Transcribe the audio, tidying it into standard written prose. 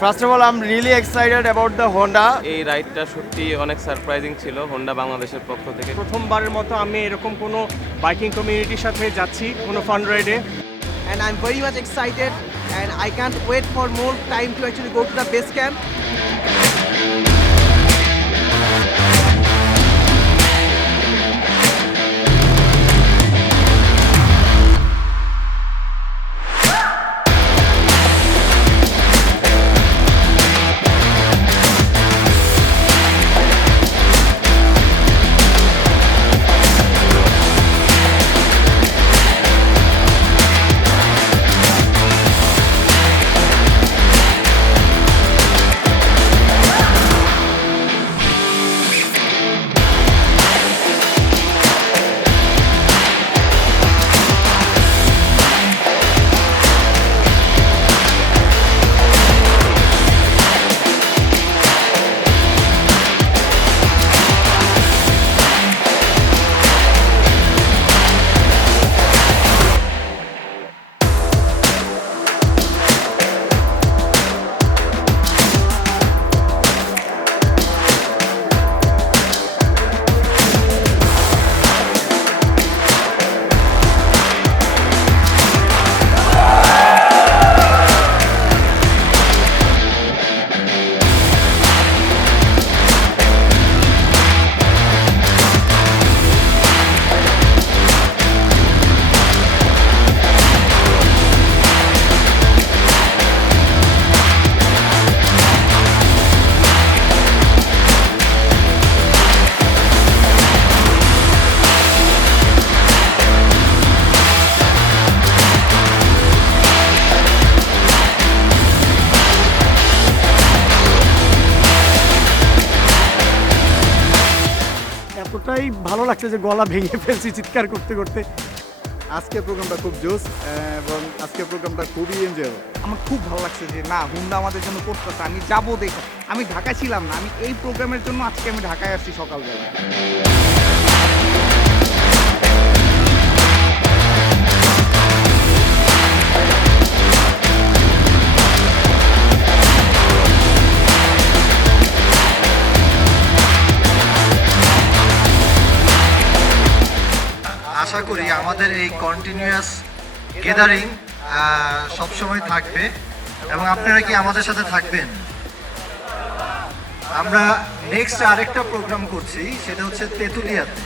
First of all, I'm really excited about the Honda. এই রাইডটা সত্যি অনেক সারপ্রাইজিং ছিল হোন্ডা বাংলাদেশের পক্ষ থেকে। প্রথমবারের মতো আমি এরকম কোনো বাইকিং কমিউনিটির সাথে যাচ্ছি কোনো ফান রাইডে। And I'm very much excited and I can't wait for more time to actually go to the base camp. এতটাই ভালো লাগছে যে গলা ভেঙে ফেলছি চিৎকার করতে করতে। আজকের প্রোগ্রামটা খুব জোস এবং আজকের প্রোগ্রামটা খুবই এনজয়েবল। আমার খুব ভালো লাগছে যে না হুন্ডা আমাদের জন্য করতেছে, আমি যাবো দেখে। আমি ঢাকায় ছিলাম না, আমি এই প্রোগ্রামের জন্য আজকে আমি ঢাকায় আসছি সকালবেলা। আশা করি আমাদের এই কন্টিনিউয়াস গ্যাদারিং সবসময় থাকবে এবং আপনারা কি আমাদের সাথে থাকবেন। আমরা নেক্সট আরেকটা প্রোগ্রাম করছি, সেটা হচ্ছে তেঁতুলিয়াতে।